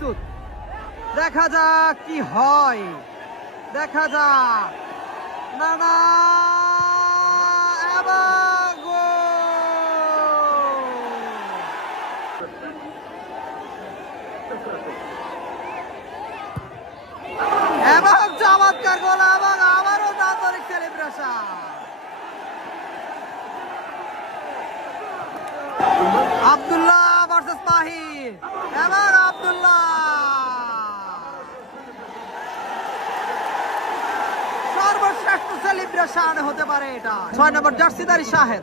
প্রস্তুত, দেখা যাক কি হয়, দেখা যাক। না না, এবং গোল! এবং চমৎকার গোল, এবং আবারও আন্তরিক সেলিব্রেশন। আব্দুল্লাহ ভার্সেস মাহির, এবার আব্দুল্লাহ সর্বশ্রেষ্ঠ সেলিব্রেশন হতে পারে এটা। 6 নম্বর জার্সিদারি শাহেদ,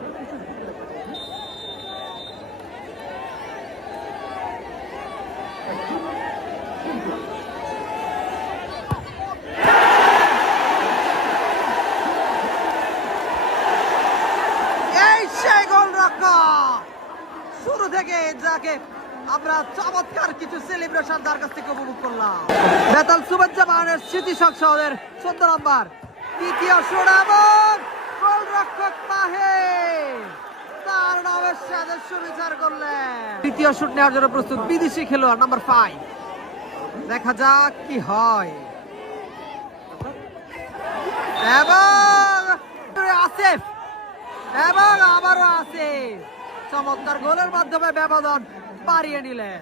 এই সেই গোলরক্ষক শুরু থেকে যাকে আমরা চমৎকার কিছু সেলিব্রেশন তার কাছ থেকে উপভোগ করলাম। বেতাল সুবজ্জামানের স্মৃতি সংসদের 14 নম্বর, তৃতীয় শুট এবং গোলরক্ষক মাহির তার নামের সাথে সুবিচার করলেন। তৃতীয় শুট নেওয়ার জন্য প্রস্তুত বিদেশি খেলোয়াড় নাম্বার 5, দেখা যাক কি হয়। এবং আসিফ, এবং আবারও আসিফ চমৎকার গোলের মাধ্যমে ব্যবধান বাড়িয়ে নিলেন।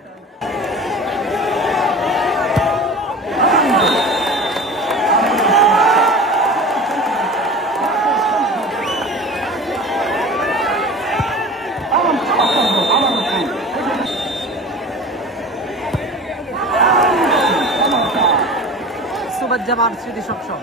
সুবজ্জামান স্মৃতি সংসদ,